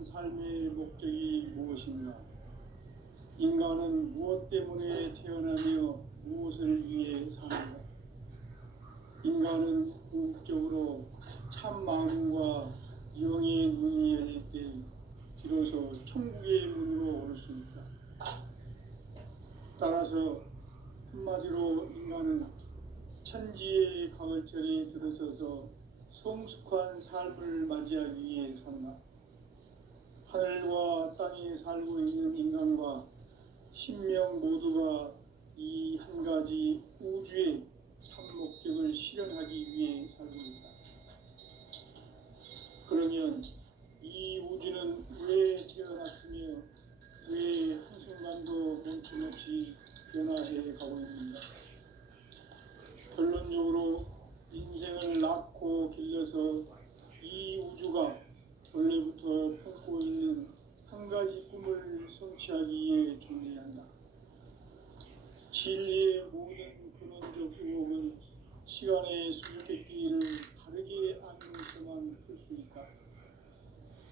인간 삶의 목적이 무엇인가? 인간은 무엇 때문에 태어나며 무엇을 위해 사는가? 인간은 궁극적으로 참 마음과 영의 문이 열릴 때 비로소 천국의 문으로 올 수 있다. 따라서 한마디로 인간은 천지의 가을철에 들어서서 성숙한 삶을 맞이하기 위해 산다. 하늘과 땅에 살고 있는 인간과 신명 모두가 이 한 가지 우주의 참 목적을 실현하기 위해 살고 있다. 그러면 이 우주는 왜 태어났으며 왜 한순간도 멈춤없이 변화해 가고 있는가? 결론적으로 인생을 낳고 길러서 이 우주가 원래부터 품고 있는 한 가지 꿈을 성취하기 위해 존재한다. 진리의 모든 근원적 의혹은 시간의 수수께끼를 바르게 알면서만 풀 수 있다.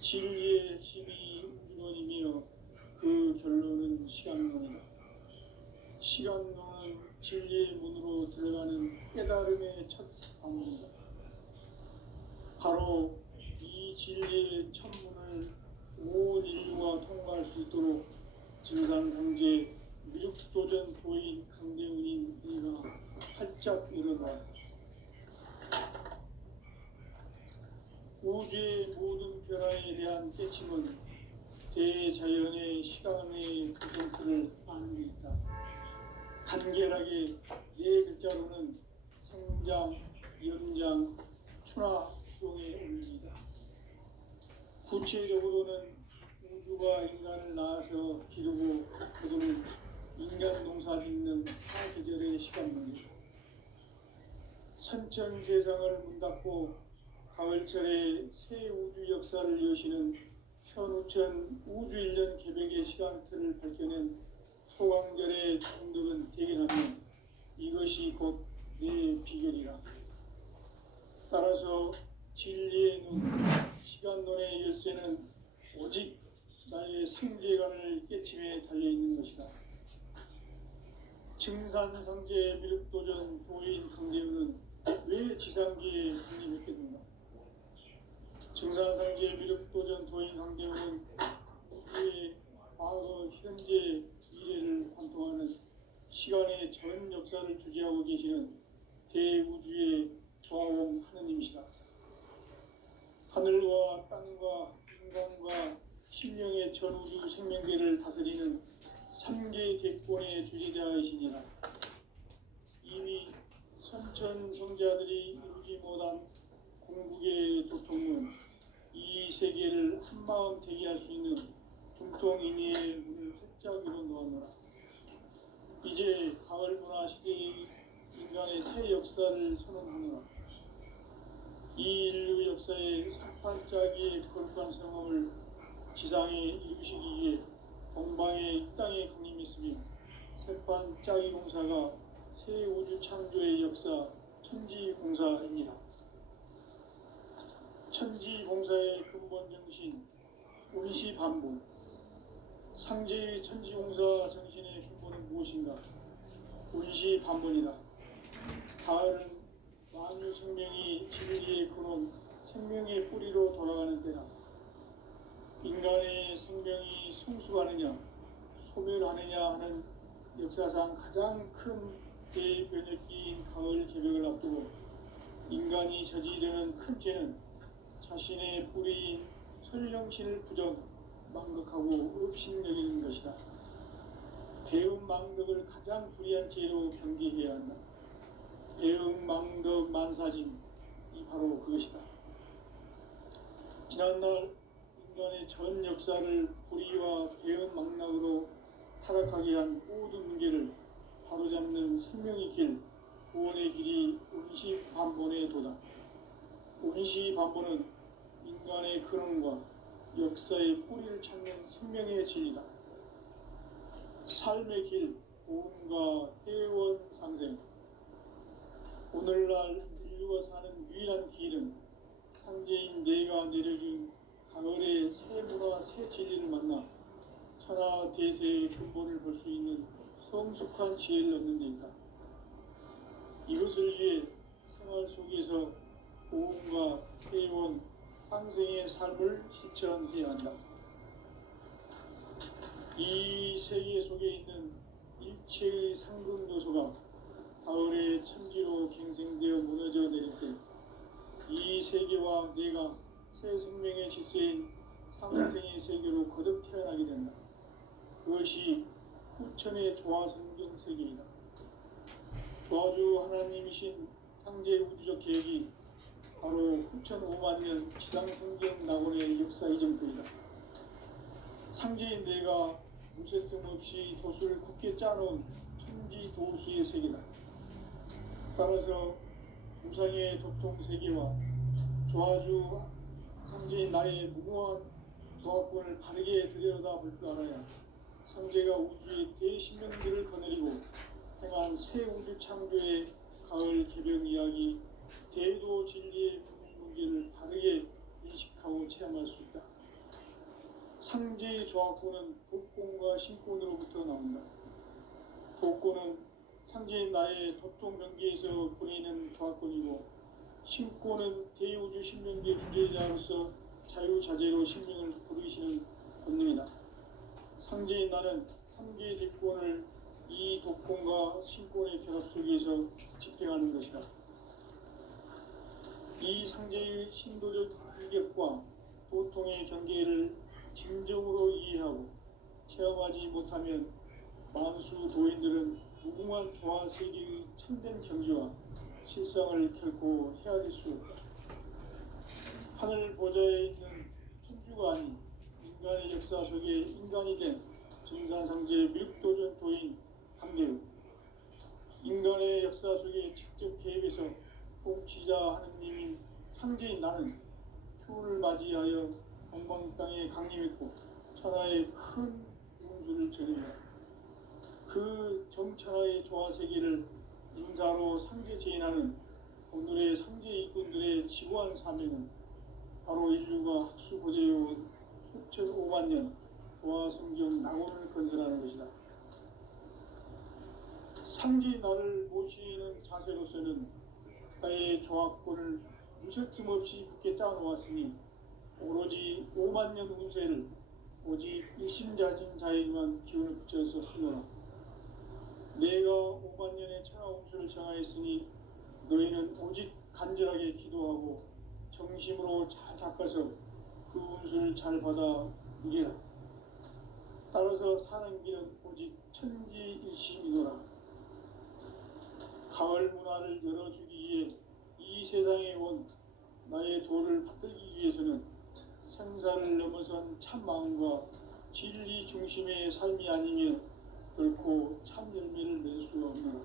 진리의 핵심이 우주론이며 그 결론은 시간론이다. 시간론은 진리의 문으로 들어가는 깨달음의 첫 방문이다. 바로 이 진리의 천문을 온 인류가 통과할 수 있도록 증산상제 미륵도전 도인 강대훈인 이가 활짝 일어나 우주의 모든 변화에 대한 깨침은 대자연의 시간의 퍼센트를 아는 데 있다. 간결하게 네 글자로는 생장, 연장, 추나 추동의 원리이다. 구체적으로는 우주가 인간을 낳아서 기르고 거두는 인간 농사 짓는 사계절의 시간 문제. 선천 세상을 문 닫고 가을철에 새 우주 역사를 여시는 현우천 우주 1년 계획의 시간틀을 밝혀낸 소강절의 총독은 대견하며 이것이 곧 내 비결이라. 따라서 진리의 눈, 시간론의 열쇠는 오직 나의 상제관을 깨침에 달려있는 것이다. 증산상제 미륵도전 도인 강대훈은 왜 지상기에 군림했겠는가? 증산상제 미륵도전 도인 강대훈은 우주의 과거, 현재, 미래를 관통하는 시간의 전 역사를 주재하고 계시는 대우주의 조화원 하느님이시다. 하늘과 땅과 인간과 신령의 전우주 생명계를 다스리는 3개 객권의 주재자이시니라. 이미 선천성자들이 이루지 못한 궁극의 도통은 이 세계를 한마음 되게 할 수 있는 중통인의의 문을 활짝 열어 놓았노라. 이제 가을 문화 시대의 인간의 새 역사를 선언하노라. 이 인류 역사의 산판짜기의 거룩한 성함을 지상에 이루시기 위해 동방의 이 땅에 강림했으며 새판짜기 공사가 새 우주 창조의 역사 천지공사입니다. 천지공사의 근본 정신 운시반복. 상제의 천지공사 정신의 근본은 무엇인가? 운시반복이다. 가을은 만유 생명이 진리의 근원, 생명의 뿌리로 돌아가는 때다. 인간의 생명이 성숙하느냐, 소멸하느냐 하는 역사상 가장 큰 대변혁기인 가을 개벽을 앞두고 인간이 저지르는 큰 죄는 자신의 뿌리인 설령신을 부정, 망덕하고 업신여기는 것이다. 배움 망덕을 가장 불의한 죄로 경계해야 한다. 배움 망덕 만사짐이 바로 그것이다. 지난날 인간의 전 역사를 불의와 배움 망락으로 타락하게 한 모든 문제를 바로잡는 생명의 길, 구원의 길이 운시반본의 도다. 운시반본은 인간의 근원과 역사의 뿌리를 찾는 생명의 진리다. 삶의 길, 고음과 회원 상생. 오늘날 인류가 사는 유일한 길은 상제인 내가 내려준 가을의 새 문화 새 진리를 만나 천하 대세의 근본을 볼 수 있는 성숙한 지혜를 얻는 데 있다. 이것을 위해 생활 속에서 고음과 회원, 상생의 삶을 실천해야 한다. 이 세계 속에 있는 일체의 상금 요소가 가을의 천지로 갱생되어 무너져 내릴 때 이 세계와 내가 새 생명의 질서인 상생의 세계로 거듭 태어나게 된다. 그것이 후천의 조화성경 세계이다. 조화주 하나님이신 상제 우주적 계획이 바로 후천 5만 년 지상성경 낙원의 역사 이전부이다. 상제인 내가 무쇠틈 없이 도수를 굳게 짜놓은 천지 도수의 세계다. 따라서 무상의 도통 세계와 조화주 상제인 나의 무궁한 조합권을 바르게 들여다볼 줄 알아야 상제가 우주의 대신명들을 거느리고 행한 새 우주 창조의 가을 개벽 이야기, 대도 진리의 문제를 바르게 인식하고 체험할 수 있다. 상제의 조합권은 독권과 신권으로부터 나온다. 독권은 상제인 나의 도통 경계에서 보내는 조합권이고, 신권은 대우주 신명계 주제자로서 자유자재로 신명을 부르시는 권능이다. 상제인 나는 상제의 대권을 이 독권과 신권의 결합 속에서 집행하는 것이다. 이 상제의 신도적 인격과 도통의 경계를 진정으로 이해하고 체험하지 못하면 만수 도인들은 무궁한 조화 세계의 참된 경지와 실상을 결코 헤아릴 수 없다. 하늘 보좌에 있는 천주가 아닌 인간의 역사 속에 인간이 된 증산상제 밀도전 도인 강대우, 인간의 역사 속에 직접 개입해서 통치자 하느님인 상제인 나는 추운을 맞이하여 건방 땅에 강림했고 천하의 큰 운수를 전했다. 그 정천하의 조화 세계를 인사로 상제 제인하는 오늘의 상제 일꾼들의 지구한 사명은 바로 인류가 학수 고대해온 6,5만 년 조화 성경 낙원을 건설하는 것이다. 상제인 나를 모시는 자세로서는 나의 조합권을 무쇠틈 없이 굳게 짜놓았으니 오로지 5만 년 운세를 오직 일심자진 자에게만 기운을 붙여서 쓰노라. 내가 5만 년의 천하 운수를 정하였으니 너희는 오직 간절하게 기도하고 정심으로 잘 닦아서 그 운수를 잘 받아 누리라. 따라서 사는 길은 오직 천지일심이노라. 가을 문화를 열어주기 위해 이 세상에 온 나의 도를 받들기 위해서는 생사를 넘어선 참 마음과 진리 중심의 삶이 아니면 결코 참 열매를 낼 수 없노라.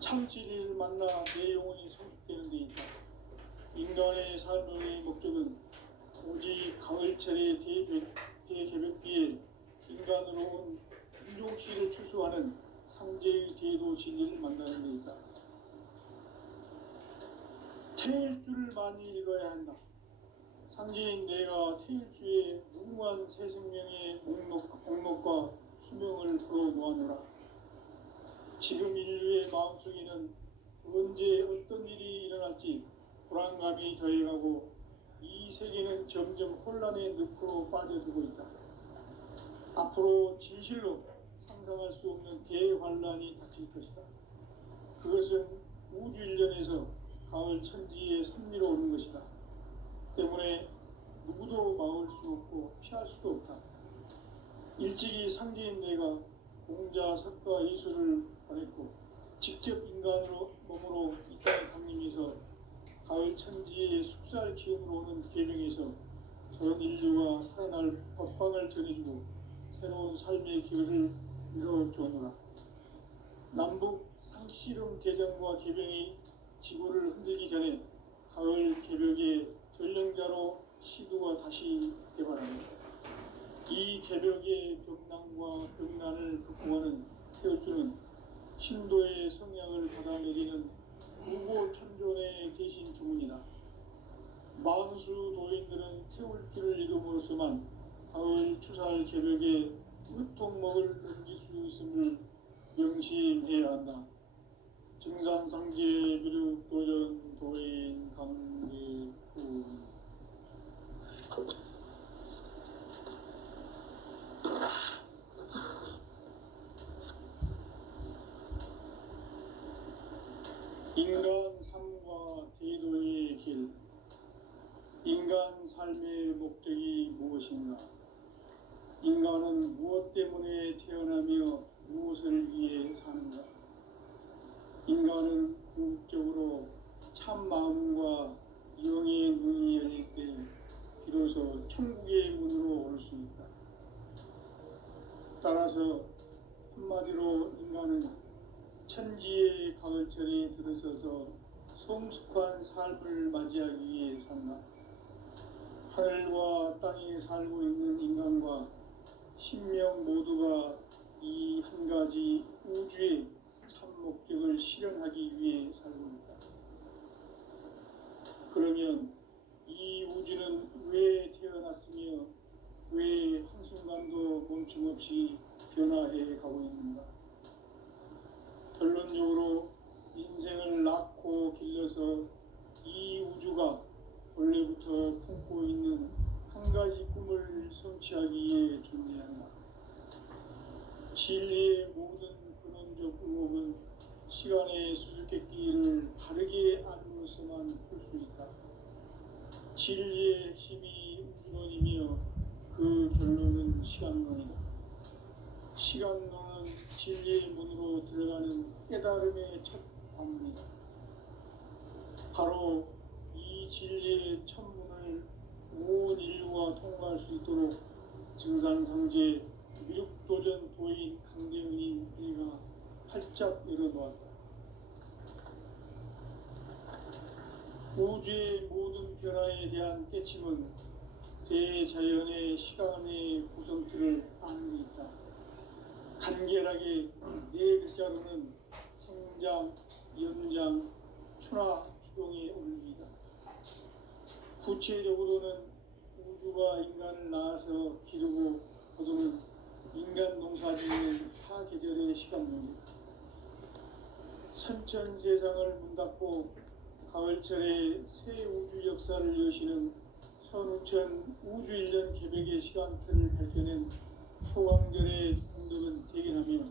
참 진리를 만나 내 영혼이 성숙되는 데 있다. 인간의 삶의 목적은 오직 가을철의 대개벽기에 인간으로 온 인종씨를 추수하는 상제의 대도 진리를 만나는 데 있다. 태일주를 많이 읽어야 한다. 상제인 내가 태일주의 무궁한 새 생명의 목록과 수명을 풀어놓아노라. 지금 인류의 마음속에는 언제 어떤 일이 일어날지 불안감이 더해가고 이 세계는 점점 혼란의 늪으로 빠져들고 있다. 앞으로 진실로 상상할 수 없는 대환란이 닥칠 것이다. 그것은 우주 일련에서 가을 천지의 섭리로 오는 것이다. 때문에 누구도 막을 수 없고 피할 수도 없다. 일찍이 상제인 내가 공자, 석가, 예수를 보냈고 직접 인간으로 몸으로 이 땅에 강림해서 가을 천지의 숲살 기운으로 오는 계명에서 전 인류가 살아날 법방을 전해주고 새로운 삶의 기회를 이뤄주었노라. 남북 상씨름 대전과 개병이 지구를 흔들기 전에 가을 개벽의 전령자로 시두가 다시 개발합니다. 이 개벽의 벽난과 벽난을 극복하는 태울주는 신도의 성향을 받아내리는 구보 천존의 대신 주문이다. 만수 도인들은 태울 줄을 이름으로서만 가을 추살 개벽에 으통먹을 넘길 수 있음을 명심해야 한다. 증산상제 비륙 도전 도인 강계군. 인간 삶과 대도의 길. 인간 삶의 목적이 무엇인가? 인간은 무엇 때문에 태어나며 무엇을 위해 사는가? 인간은 궁극적으로 참 마음과 영의 눈이 열릴 때 비로소 천국의 문으로 올 수 있다. 따라서 한마디로 인간은 천지의 가을철에 들어서서 성숙한 삶을 맞이하기 위해 산다. 하늘과 땅에 살고 있는 인간과 신명 모두가 이 한 가지 우주의 참 목적을 실현하기 위해 살고 있다. 그러면 이 우주는 왜 태어났으며 왜 한순간도 멈춤없이 변화해 가고 있는가? 결론적으로 인생을 낳고 길러서 이 우주가 원래부터 품고 있는 한 가지 꿈을 성취하기 위해 존재한다. 진리의 모든 근원적 의혹은 시간의 수수께끼를 바르게 알므로서만 풀 수 있다. 진리의 핵심이 우주론이며 그 결론은 시간론이다. 시간론은 진리의 문으로 들어가는 깨달음의 첫 관문이다. 바로 이 진리의 첫 문을 온 인류가 통과할 수 있도록 증산상제 미륵도전 도인 강대문이 내가 활짝 열어놓았다. 우주의 모든 변화에 대한 깨침은 대자연의 시간의 구성틀을 아는 데 있다. 간결하게 네 글자로는 생장, 연장, 추나 추동의 원리이다. 구체적으로는 우주가 인간을 낳아서 기르고 거두는 인간 농사짓는 사계절의 시간론이다. 선천세상을 문닫고 가을철에 새 우주 역사를 여시는 선우천 우주일년 개벽의 시간틀을 밝혀낸 소강절의 공덕은 대견하며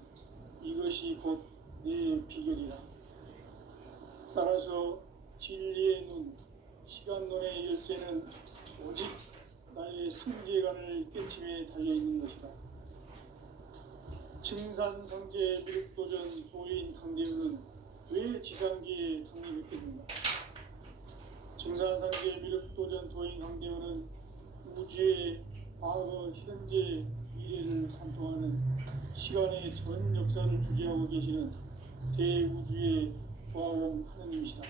이것이 곧 내 비결이다. 따라서 진리의 눈, 시간론의 열쇠는 오직 나의 상제관을 깨침에 달려있는 것이다. 증산상제 미륵도전 도인 강대우는 왜 지상기에 강림했겠는가? 증산상제 미륵도전 도인 강대우는 우주의 과거, 현재, 미래를 관통하는 시간의 전 역사를 주재하고 계시는 대우주의 조화원 하느님이시다.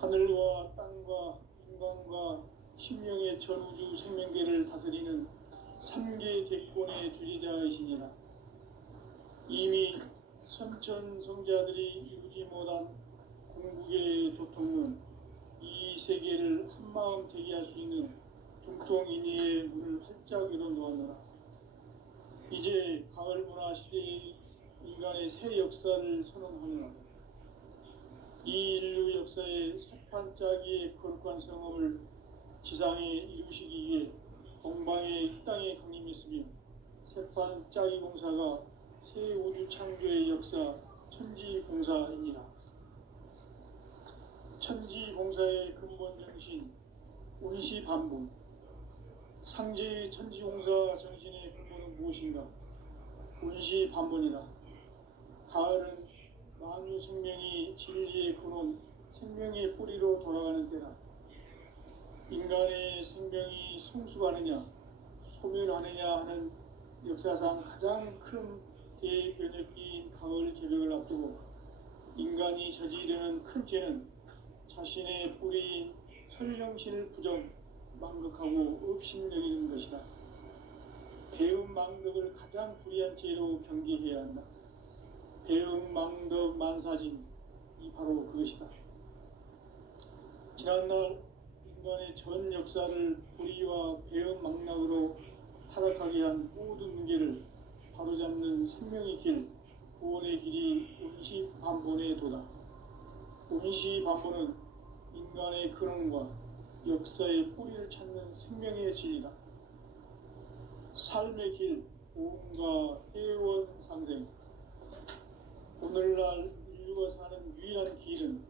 하늘과 땅과 인간과 신명의 전우주 생명계를 다스리는 3개 대권의 주재자이시니라. 이미 선천성자들이 이루지 못한 궁극의 도통은 이 세계를 한마음 되게 할 수 있는 중통인의의 문을 활짝 열어놓았노라. 이제 가을 문화 시대의 인간의 새 역사를 선언하노라. 이 인류 역사의 새판짜기의 거룩한 성업을 지상에 이루시기 위해 동방의 이 땅에 강림했으며 새판짜기 공사가 새 우주 창조의 역사 천지공사이니라. 천지공사의 근본 정신 운시반분. 상제의 천지공사 정신의 근본은 무엇인가? 운시반분이다. 가을은 만유 생명이 진리의 근원, 생명의 뿌리로 돌아가는 때다. 인간의 생명이 성숙하느냐, 소멸하느냐 하는 역사상 가장 큰 대변혁기인 가을 개벽을 앞두고 인간이 저지르는 큰 죄는 자신의 뿌리인 설령신을 부정, 망극하고 업신여기는 것이다. 배음 망덕을 가장 불의한 죄로 경계해야 한다. 배음 망덕 만사진, 이 바로 그것이다. 지난날 인간의 전 역사를 불의와 배은 망락으로 타락하게 한 모든 문제를 바로잡는 생명의 길, 구원의 길이 운시반본에 도다. 운시반본은 인간의 근원과 역사의 뿌리를 찾는 생명의 진리다. 삶의 길, 보험과 해원상생. 오늘날 인류가 사는 유일한 길은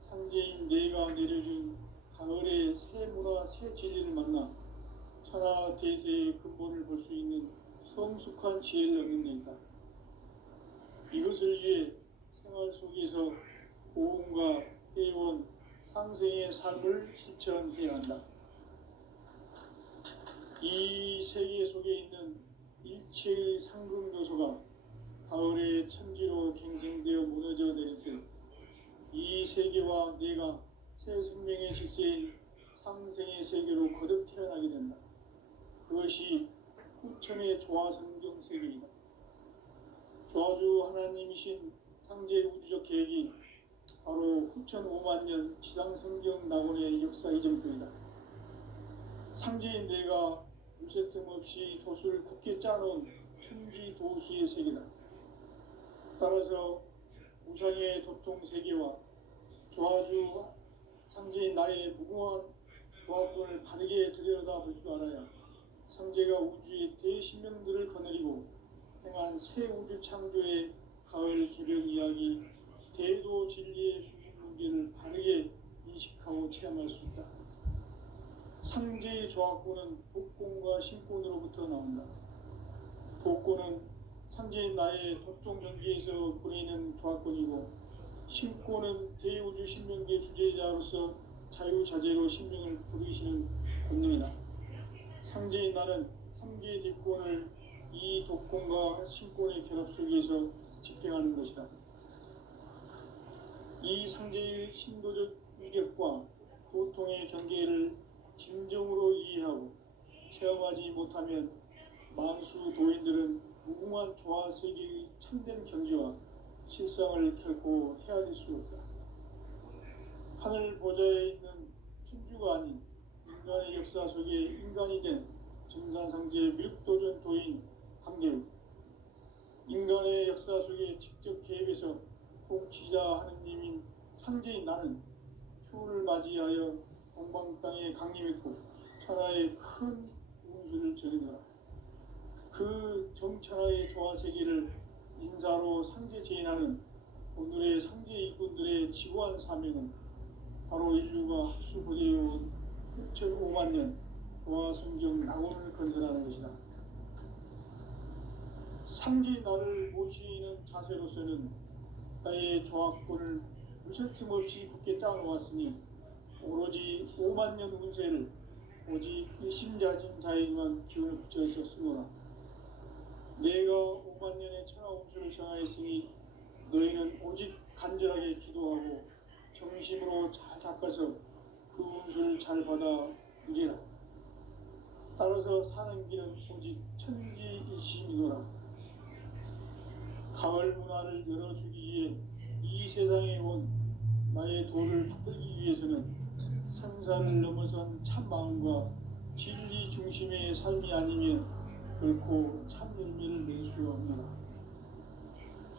상제인 내가 내려준 가을의 새 문화 새 진리를 만나 천하 대세의 근본을 볼 수 있는 성숙한 지혜를 얻는 데 있다. 이것을 위해 생활 속에서 보험과 해원, 상생의 삶을 실천해야 한다. 이 세계 속에 있는 일체의 상금 요소가 가을의 천지로 갱생되어 무너져 내릴 때 이 세계와 내가 새 생명의 질서인 상생의 세계로 거듭 태어나게 된다. 그것이 후천의 조화성경 세계이다. 조화주 하나님이신 상제 우주적 계획이 바로 후천 5만 년 지상성경 낙원의 역사 이정표이다. 상제인 내가 무쇠 틈 없이 도수를 굳게 짜놓은 천지 도수의 세계다. 따라서 우상의 도통 세계와 조화주 상제인 나의 무궁한 조합권을 바르게 들여다볼 줄 알아야 상제가 우주의 대신명들을 거느리고 행한 새 우주 창조의 가을 개벽 이야기, 대도 진리의 문제를 바르게 인식하고 체험할 수 있다. 상제의 조합권은 복권과 신권으로부터 나온다. 복권은 상제인 나의 도통 경계에서 보내는 조합권이고, 신권은 대우주 신명계 주제자로서 자유자재로 신명을 부르시는 권능이다. 상제인 나는 3개의 뒷권을 이 독권과 신권의 결합 속에서 집행하는 것이다. 이 상제의 신도적 위격과 도통의 경계를 진정으로 이해하고 체험하지 못하면 만수 도인들은 무궁한 조화 세계의 참된 경지와 실상을 결코 헤아릴 수 없다. 하늘 보좌에 있는 천주가 아닌 인간의 역사 속에 인간이 된 정산상제 미륵도전 도인 강계우, 인간의 역사 속에 직접 개입해서 통치자 하느님인 상제인 나는 추운을 맞이하여 동방 땅에 강림했고 천하의 큰 운수를 전해노라. 그 정천하의 조화세계를 인사로 상제 제인하는 오늘의 상제 일꾼들의 지구한 사명은 바로 인류가 학수고대해온 6,5만 년 조화성경 낙원을 건설하는 것이다. 상제 나를 모시는 자세로서는 나의 조합권을 무쇠 틈 없이 굳게 짜놓았으니 오로지 5만 년 운세를 오직 일심자진 자에게만 기운을 붙여서 쓰노라. 내가 5만 년의 천하 운수를 정하였으니 너희는 오직 간절하게 기도하고 정심으로 잘 닦아서 그 운수를 잘 받아 누리라. 따라서 사는 길은 오직 천지일심이노라. 가을 문화를 열어주기 위해 이 세상에 온 나의 도를 받들기 위해서는 생사를 넘어선 참 마음과 진리 중심의 삶이 아니면 결코 참 열매를 낼 수 없노라.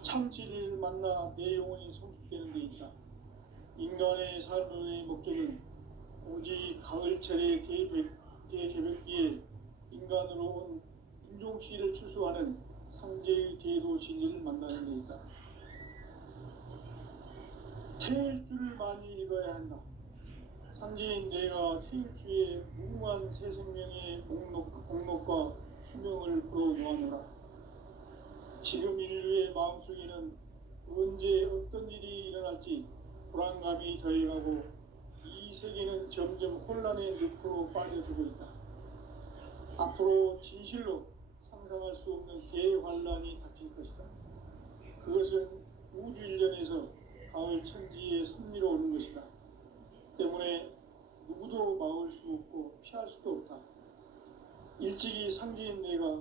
참 진리를 만나 내 영혼이 성숙되는 데 있다. 인간의 삶의 목적은 오직 가을철의 대개벽기에 인간으로 온 인종씨를 추수하는 상제의 대도 진리를 만나는 데 있다. 태일주를 많이 읽어야 한다. 상제인 내가 태일주의 무궁한 새 생명의 목록과 수명을 불어놓아노라. 지금 인류의 마음속에는 언제 어떤 일이 일어날지 불안감이 더해가고 이 세계는 점점 혼란의 늪으로 빠져들고 있다. 앞으로 진실로 상상할 수 없는 대환란이 닥칠 것이다. 그것은 우주 일전에서 가을 천지의 섭리로 오는 것이다. 때문에 누구도 막을 수 없고 피할 수도 없다. 일찍이 상제인 내가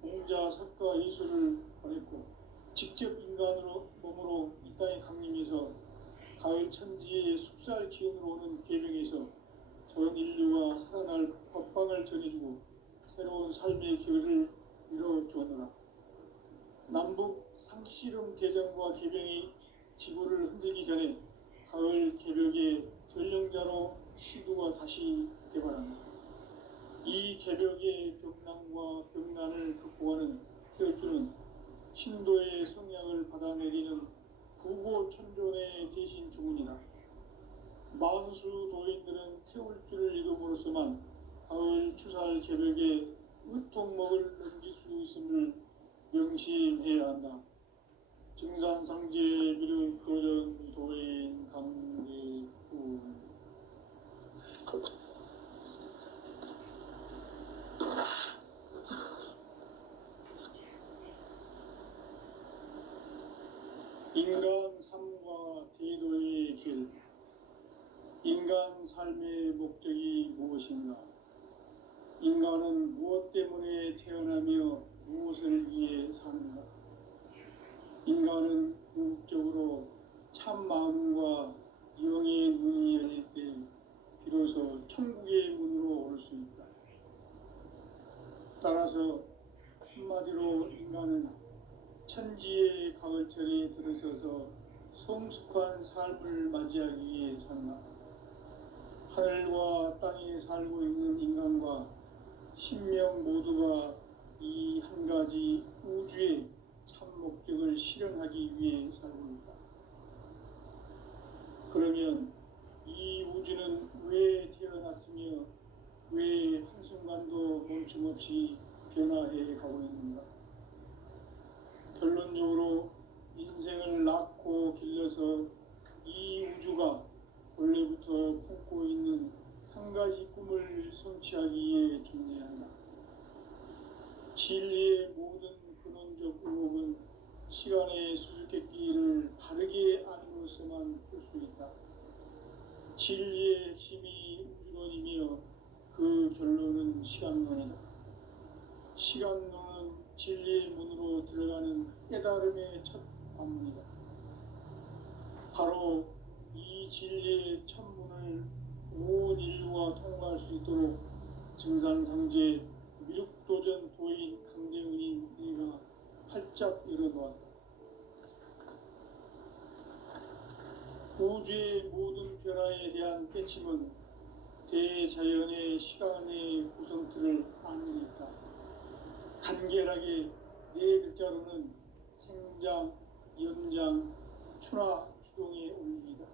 공자, 석가, 예수를 보냈고 직접 인간으로 몸으로 이 땅에 강림해서 가을 천지의 숲살 기운으로 오는 계명에서 전 인류 삶의 길을 밀어주었노라. 남북 상씨름 대전과 개병이 지구를 흔들기 전에 가을 개벽의 전령자로 시두가 다시 대발한다. 이 개벽의 벽난과 벽난을 극복하는 태울주는 신도의 성약을 받아내리는 부고천존의 대신 주문이다. 만수 도인들은 태울주를 읽음으로써만 가을 추살 개벽에 으통먹을 넘길 수 있음을 명심해야 한다. 증산상제 미륵 도전 도인 강제구 인간 삶과 대도의 길. 인간 삶의 목적이 무엇인가? 인간은 무엇 때문에 태어나며 무엇을 위해 사는가? 인간은 궁극적으로 참 마음과 영의 문이 열릴 때 비로소 천국의 문으로 올 수 있다. 따라서 한마디로 인간은 천지의 가을철에 들어서서 성숙한 삶을 맞이하기 위해 산다. 하늘과 땅에 살고 있는 인간과 신명 모두가 이 한 가지 우주의 참 목적을 실현하기 위해 살고 있다. 그러면 이 우주는 왜 태어났으며 왜 한순간도 멈춤없이 변화해 가고 있는가? 결론적으로 인생을 낳고 길러서 이 우주가 원래부터 품고 있는 한 가지 꿈을 성취하기 위해 존재한다. 진리의 모든 근원적 의혹은 시간의 수수께끼를 바르게 아님으로써만 풀 수 있다. 진리의 핵심이 우주론이며 그 결론은 시간론이다. 시간론은 진리의 문으로 들어가는 깨달음의 첫 관문이다. 바로 이 진리의 첫 문을 온 인류가 통과할 수 있도록 증산상제 미륵도전 도인 강대훈인 내가 활짝 열어놓았다. 우주의 모든 변화에 대한 깨침은 대자연의 시간의 구성틀을 아는 데 있다. 간결하게 네 글자로는 생장, 연장, 추나 추동의 원리이다.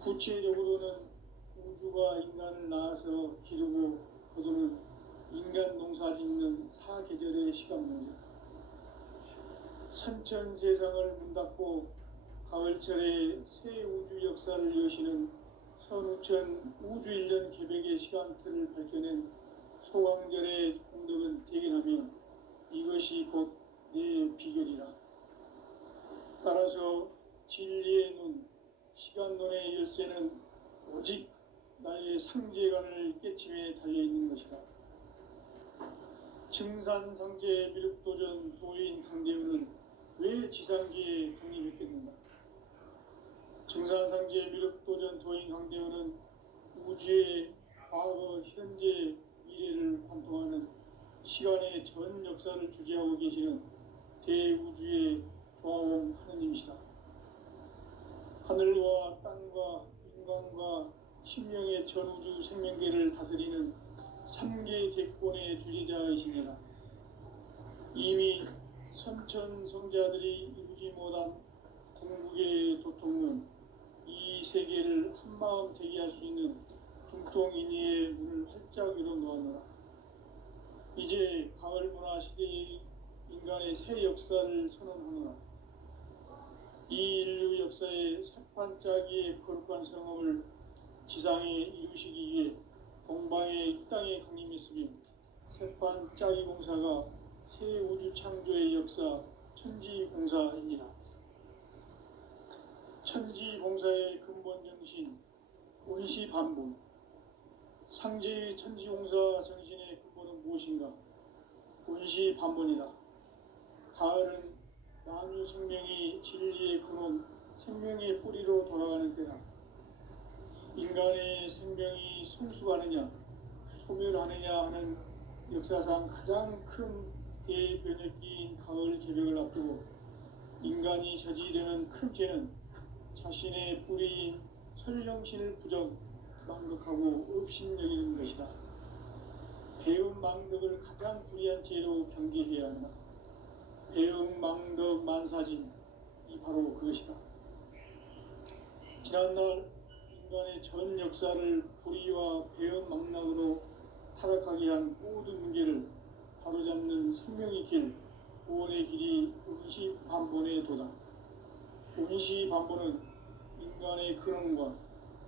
구체적으로는 우주가 인간을 낳아서 기르고 거두는 인간 농사 짓는 사계절의 시간 문제. 선천 세상을 문 닫고 가을철에 새 우주 역사를 여시는 선우천 우주 1년 개벽의 시간틀을 밝혀낸 소강절의 공덕은 대견하며 이것이 곧 내 비결이라. 따라서 진리의 눈, 시간론의 열쇠는 오직 나의 상제관을 깨침에 달려있는 것이다. 증산상제 미륵도전 도인 강대훈은 왜 지상기에 독립했겠는가? 증산상제 미륵도전 도인 강대훈은 우주의 과거, 현재, 미래를 관통하는 시간의 전 역사를 주재하고 계시는 대우주의 조화원 하느님이시다. 하늘과 땅과 인간과 신명의 전우주 생명계를 다스리는 3개 대권의 주재자이시니라. 이미 선천성자들이 이루지 못한 궁극의 도통은 이 세계를 한마음 되게 할 수 있는 중통인의의 문을 활짝 열어놓았노라. 이제 가을 문화 시대의 인간의 새 역사를 선언하노라. 이 인류 역사의 새판짜기의 거룩한 성업을 지상에 이루시기 위해 동방의 이 땅에 강림했으며 새판짜기 공사가 새 우주 창조의 역사 천지공사입니다. 천지공사의 근본 정신 원시반본. 상제의 천지공사 정신의 근본은 무엇인가? 원시반본이다. 가을은 만유 생명이 진리의 근원, 생명의 뿌리로 돌아가는 때다. 인간의 생명이 성숙하느냐, 소멸하느냐 하는 역사상 가장 큰 대변혁기인 가을 개벽을 앞두고 인간이 저지르는 큰 죄는 자신의 뿌리인 설령신을 부정, 망덕하고 업신여기는 것이다. 배음 망덕을 가장 불의한 죄로 경계해야 한다. 배음 망덕 만사진, 이 바로 그것이다. 지난날 인간의 전 역사를 불의와 배음 망락으로 타락하게 한 모든 문제를 바로잡는 생명의 길, 구원의 길이 운시반본에 도다. 운시반본은 인간의 근원과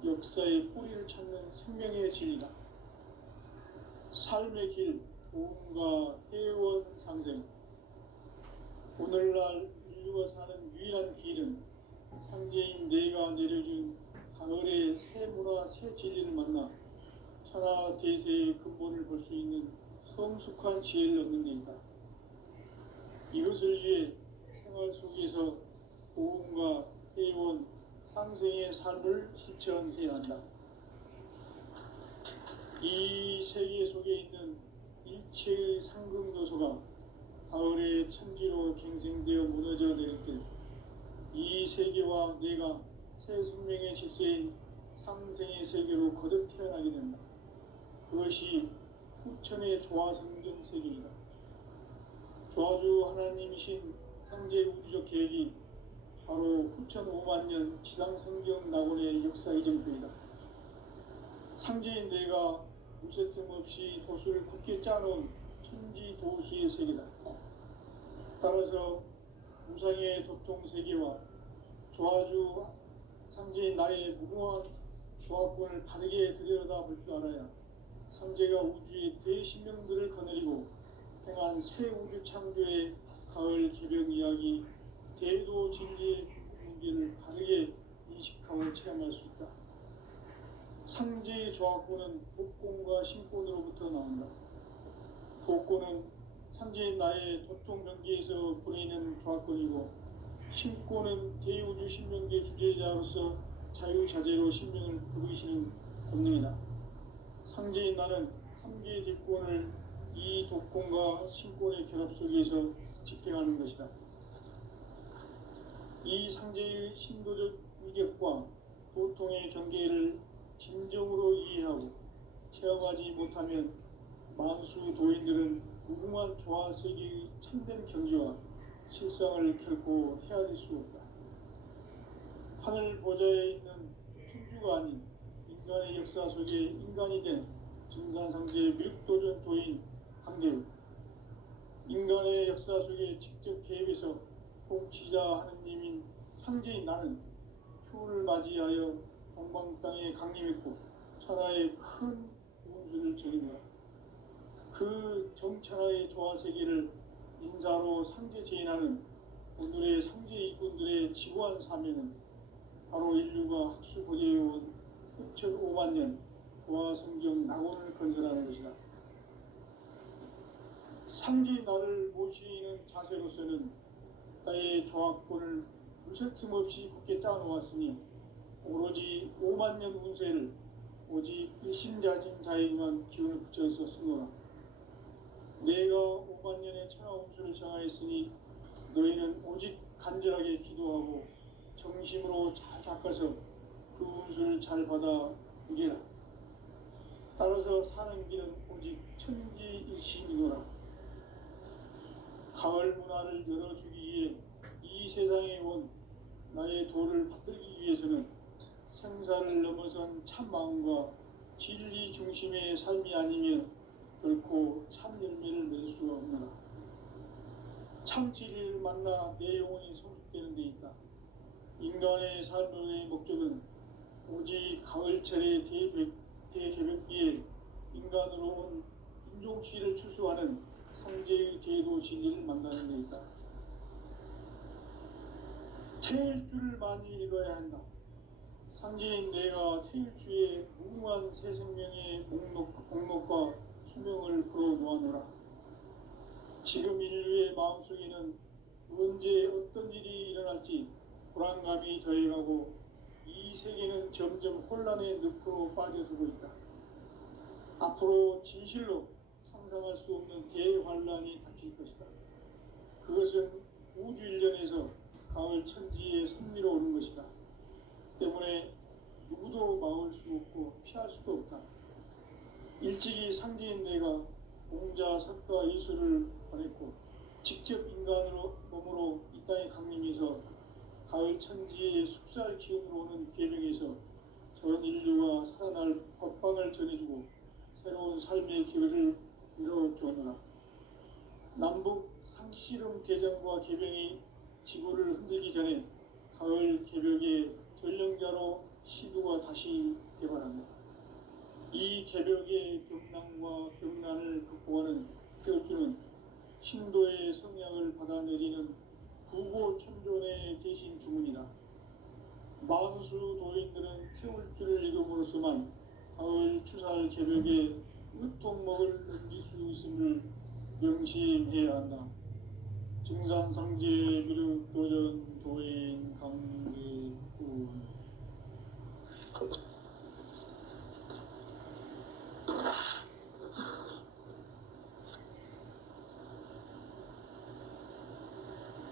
역사의 뿌리를 찾는 생명의 진리다. 삶의 길, 도움과 회원 상생. 오늘날 인류가 사는 유일한 길은 상제인 내가 내려준 가을의 새 문화, 새 진리를 만나 천하 대세의 근본을 볼 수 있는 성숙한 지혜를 얻는 데 있다. 이것을 위해 생활 속에서 보험과 회원, 상생의 삶을 실천해야 한다. 이 세계 속에 있는 일체의 상금 요소가 가을의 천지로 갱생되어 무너져 내릴 때 이 세계와 내가 새 생명의 질서인 상생의 세계로 거듭 태어나게 된다. 그것이 후천의 조화성경 세계이다. 조화주 하나님이신 상제 우주적 계획이 바로 후천 5만 년 지상성경 낙원의 역사 이정표이다. 상제인 내가 무쇠틈 없이 도수를 굳게 짜놓은 천지 도수의 세계다. 따라서 무상의 도통 세계와 조화주 상제인 나의 무궁한 조화권을 바르게 들여다볼 줄 알아야 상제가 우주의 대신명들을 거느리고 행한 새 우주 창조의 가을 개벽 이야기, 대도 진리의 문제를 바르게 인식하고 체험할 수 있다. 상제의 조화권은 복권과 신권으로부터 나온다. 복권은 상제인 나의 도통 경계에서 보내는 조화권이고, 신권은 대우주 신명계 주제자로서 자유자재로 신명을 부르시는 권능이다. 상제인 나는 3개의 뒷권을 이 독권과 신권의 결합 속에서 집행하는 것이다. 이 상제의 신도적 위격과 도통의 경계를 진정으로 이해하고 체험하지 못하면 만수 도인들은 무궁한 조화세계의 참된 경지와 실상을 결코 헤아릴 수 없다. 하늘 보좌에 있는 천주가 아닌 인간의 역사 속에 인간이 된 증산상제의 밀도전 도인 강대우, 인간의 역사 속에 직접 개입해서 통치자 하느님인 상제인 나는 추후를 맞이하여 동방 땅에 강림했고 천하의 큰 운수를 전입니다. 그 정천하의 조화세계를 인사로 상제 제인하는 오늘의 상제 일꾼들의 지구한 사명은 바로 인류가 학수 보제해온 후천 5만 년 조화성경 낙원을 건설하는 것이다. 상제인 나를 모시는 자세로서는 나의 조화권을 무쇠틈 없이 굳게 짜놓았으니 오로지 5만 년 운세를 오직 일심자진 자에게만 기운을 붙여서 쓰노라. 내가 5만 년의 천하 운수를 정하였으니 너희는 오직 간절하게 기도하고 정심으로 잘 닦아서 그 운수를 잘 받아 누리라. 따라서 사는 길은 오직 천지일심이노라. 가을 문화를 열어주기 위해 이 세상에 온 나의 도를 받들기 위해서는 생사를 넘어선 참마음과 진리 중심의 삶이 아니면 결코 참 열매를 맺을 수가 없노라. 참 진리를 만나 내 영혼이 성숙되는 데 있다. 인간의 삶의 목적은 오직 가을철의 대개벽기에 인간으로 온 인종시를 추수하는 상제의 제도 진리를 만나는 데 있다. 태일주를 많이 읽어야 한다. 상제인 내가 태일주의 무궁한 새 생명의 목록과 수명을 풀어놓아노라. 지금 인류의 마음속에는 언제 어떤 일이 일어날지 불안감이 더해가고 이 세계는 점점 혼란의 늪으로 빠져들고 있다. 앞으로 진실로 상상할 수 없는 대환란이 닥칠 것이다. 그것은 우주 일련에서 가을 천지의 섭리로 오는 것이다. 때문에 누구도 막을 수 없고 피할 수도 없다. 일찍이 상계인 내가 공자, 석가, 이수를 보냈고 직접 인간으로 몸으로 이 땅에 강림해서 가을 천지의 숲살 기운으로 오는 계명에서 전 인류가 살아날 법방을 전해주고 새로운 삶의 기회를 이뤄주었노라. 남북 상씨름 대전과 계병이 지구를 흔들기 전에 가을 개벽의 전령자로 시두가 다시 개발합니다. 이 개벽의 병난과 병난을 극복하는 태울주는 신도의 성향을 받아내리는 부고천존의 대신 주문이다. 만수 도인들은 태울주를 읽음으로써만 가을 추살 개벽에 으통먹을 넘길 수 있음을 명심해야 한다. 증산상제 미륵도전 도인 강대군.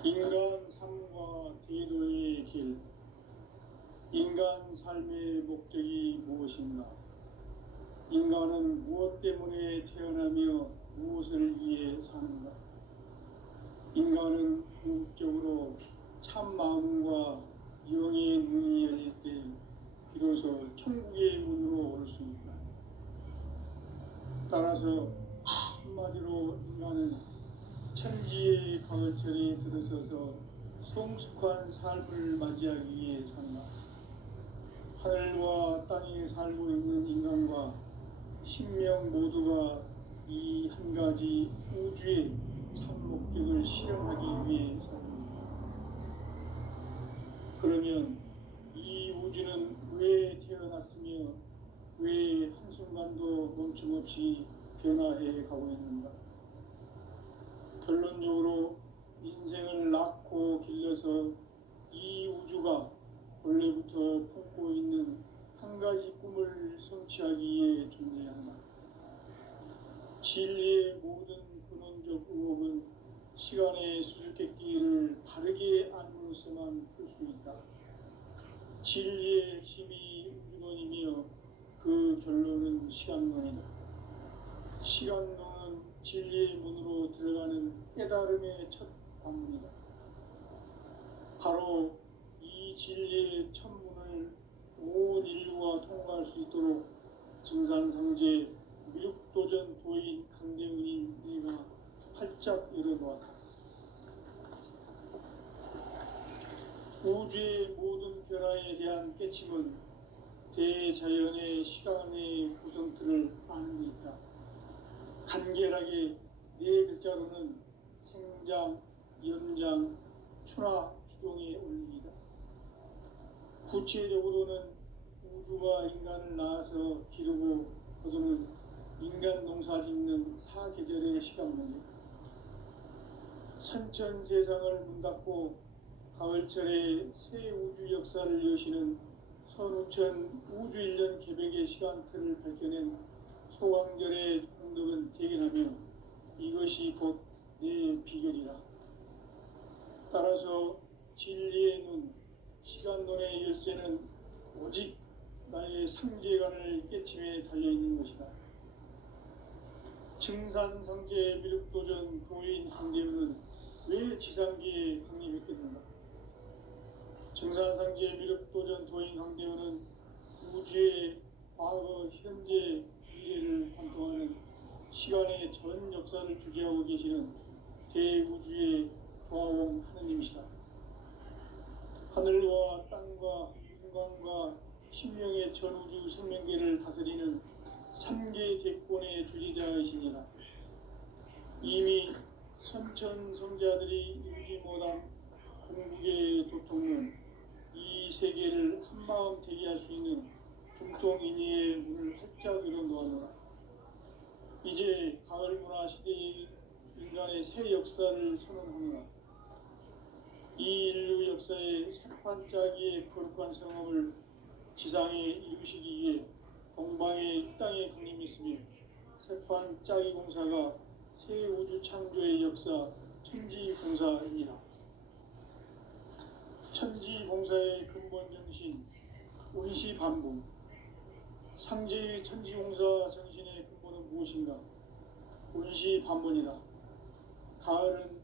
인간 삶과 대도의 길. 인간 삶의 목적이 무엇인가? 인간은 무엇 때문에 태어나며 무엇을 위해 사는가? 인간은 궁극적으로 참 마음과 영의 문이 열릴 때 비로소 천국의 문으로 올 수 있다. 따라서 한마디로 인간은 천지의 가을철에 들어서서 성숙한 삶을 맞이하기 위해 산다. 하늘과 땅에 살고 있는 인간과 신명 모두가 이 한 가지 우주의 참 목적을 실현하기 위해 삽니다. 그러면 이 우주는 왜 태어났으며 왜 한순간도 멈춤없이 변화해 가고 있는가? 결론적으로 인생을 낳고 길러서 이 우주가 원래부터 품고 있는 한 가지 꿈을 성취하기 위해 존재한다. 진리의 모든 근원적 의혹은 시간의 수수께끼를 바르게 알므로써만 풀 수 있다. 진리의 핵심이 우주론이며 그 결론은 시간론이다. 시간론은 진리의 문으로 들어가는 깨달음의 첫 관문이다. 바로 이 진리의 첫 문을 온 인류가 통과할 수 있도록 증산성제 미륵도전 도인 강대훈인 내가 활짝 열어놓았다. 우주의 모든 변화에 대한 깨침은 대자연의 시간의 구성틀을 아는 데 있다. 간결하게 네 글자로는 생장, 연장, 추나 추종의 원리이다. 구체적으로는 우주가 인간을 낳아서 기르고 거두는 인간 농사 짓는 사계절의 시간 문제다. 선천 세상을 문 닫고 가을철에 새 우주 역사를 여시는 선우천 우주 1년 개백의 시간틀을 밝혀낸 소강절의 공덕은 대견하며 이것이 곧 내 비결이라. 따라서 진리의 눈, 시간론의 열쇠는 오직 나의 상제관을 깨침에 달려있는 것이다. 증산성제 미륵도전 도인 강대훈은 왜 지상기에 강림했겠는가? 증산성제 미륵도전 도인 강대훈은 우주의 과거, 현재, 미래를 관통하는 시간의 전 역사를 주재하고 계시는 대우주의 조화원 하느님이시다. 하늘과 땅과 인간과 신명의 전우주 생명계를 다스리는 3계 대권의 주지자이시니라. 이미 선천성자들이 이루지 못한 궁극의 도통은 이 세계를 한마음 되게 할 수 있는 중통인의의 문을 활짝 열어놓았노라. 이제 가을 문화 시대의 인간의 새 역사를 선언하노라. 이 인류 역사의 새반짝이의 거룩한 성업을 지상에 이루시기 위해 동방의 이 땅에 강림했으며 태판 짜기 공사가 새 우주 창조의 역사 천지공사이니라. 천지공사의 근본 정신 운시반복. 상제의 천지공사 정신의 근본은 무엇인가? 운시반복이다. 가을은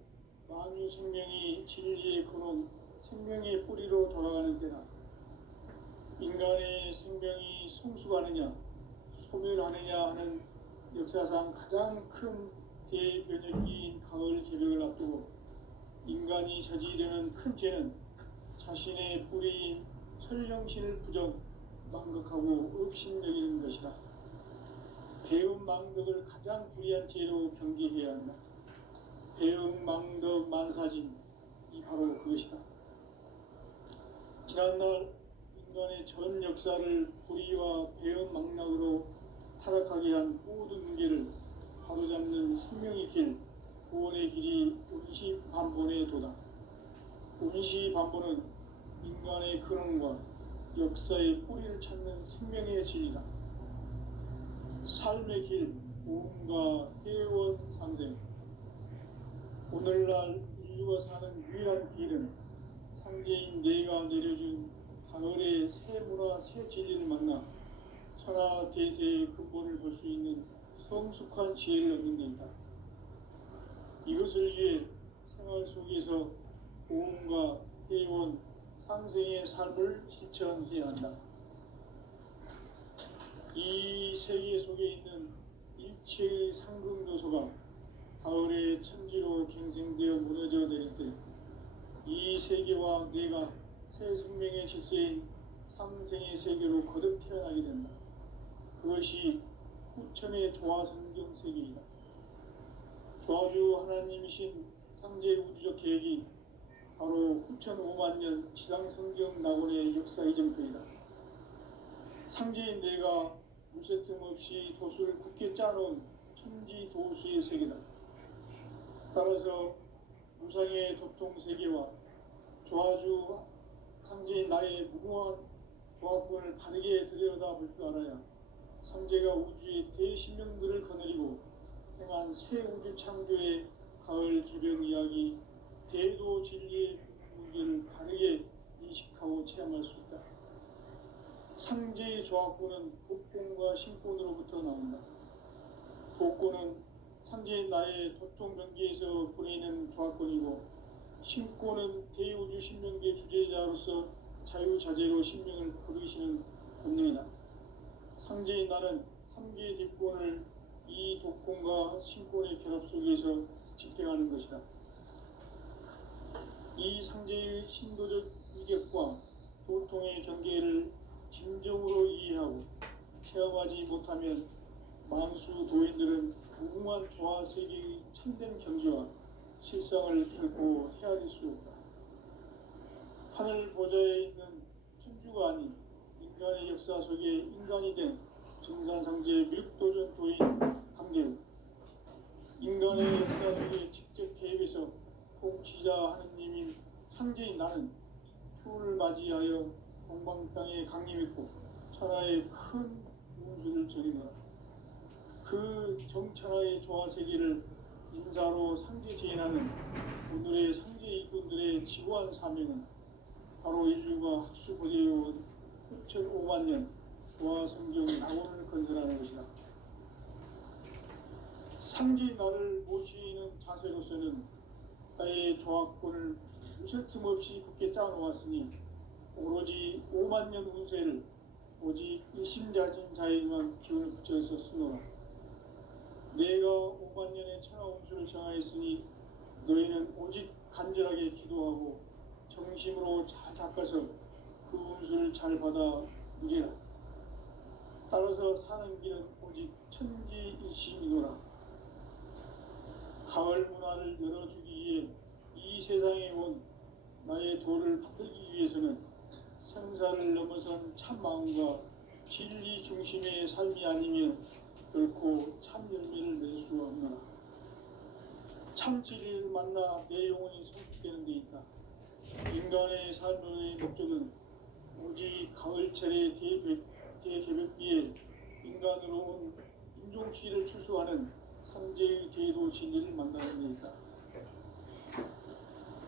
만유 생명이 진리의 근원, 생명의 뿌리로 돌아가는 때다. 인간의 생명이 성숙하느냐, 소멸하느냐 하는 역사상 가장 큰 대변혁기인 가을 개벽을 앞두고 인간이 저지르는 큰 죄는 자신의 뿌리인 설령신을 부정, 망극하고 업신여기는 것이다. 배움 망덕을 가장 불의한 죄로 경계해야 한다. 배움 망덕 만사진이 바로 그것이다. 지난날 인간의 전 역사를 불의와 배움 망락으로 타락하게 한 모든 문제를 바로잡는 생명의 길, 구원의 길이 운시반본의 도다. 운시반본은 인간의 근원과 역사의 뿌리를 찾는 생명의 진리다. 삶의 길, 오음과 회원 상생. 오늘날 인류가 사는 유일한 길은 상제인 내가 내려준 가을의 새 문화, 새 진리를 만나 천하 대세의 근본을 볼 수 있는 성숙한 지혜를 얻는 데 있다. 이것을 위해 생활 속에서 오음과 회원, 상생의 삶을 실천해야 한다. 이 세계 속에 있는 일체의 상급 요소가 가을의 천지로 갱생되어 무너져 내릴 때 이 세계와 내가 새 생명의 질서인 상생의 세계로 거듭 태어나게 된다. 그것이 후천의 조화성경 세계이다. 조화주 하나님이신 상제 우주적 계획이 바로 후천 5만 년 지상성경 낙원의 역사 이정표이다. 상제인 내가 무쇠틈 없이 도수를 굳게 짜놓은 천지 도수의 세계다. 따라서 무상의 도통 세계와 조화주 상제인 나의 무궁한 조합권을 바르게 들여다볼 줄 알아야 상제가 우주의 대신명들을 거느리고 행한 새 우주 창조의 가을 개벽 이야기, 대도 진리의 문제를 바르게 인식하고 체험할 수 있다. 상제의 조합권은 복권과 신권으로부터 나온다. 복권은 상제인 나의 도통변기에서 보내는 조합권이고, 신권은 대우주 신명계 주제자로서 자유자재로 신명을 부르시는 본능이다. 상제인 나는 3개의 뒷권을 이 독권과 신권의 결합 속에서 집행하는 것이다. 이 상제의 신도적 위격과 도통의 경계를 진정으로 이해하고 체험하지 못하면 만수 도인들은 무궁한 조화 세계의 참된 경지와 실상을 결코 헤아릴 수 없다. 하늘 보좌에 있는 천주가 아닌 인간의 역사 속에 인간이 된 정산상제 밀도전 도인 강제우, 인간의 역사 속에 직접 개입해서 통치자 하느님인 상제인 나는 추를 맞이하여 동방 땅에 강림했고 천하의 큰 운수를 저리노라. 그 정천하의 조화 세계를 인사로 상제 제인하는 오늘의 상제 일꾼들의 지고한 사명은 바로 인류가 학수고대해온 후천 5만 년 조화 성경 낙원을 건설하는 것이다. 상제인 나를 모시는 자세로서는 나의 조합권을 무쇠 틈 없이 굳게 짜놓았으니 오로지 5만 년 운세를 오직 일심자진 자에게만 기운을 붙여서 쓰노라. 내가 5만 년의 천하 운수를 정하였으니 너희는 오직 간절하게 기도하고 정심으로 잘 닦아서 그 운수를 잘 받아 누리라. 따라서 사는 길은 오직 천지일심이노라. 가을 문화를 열어주기 위해 이 세상에 온 나의 도를 받들기 위해서는 생사를 넘어선 참 마음과 진리 중심의 삶이 아니면 결코 참 열매를 맺을 수가 없노라. 참 진리를 만나 내 영혼이 성숙되는 데 있다. 인간의 삶의 목적은 오직 가을철의 대개벽기에 인간으로 온 인종 시를 추수하는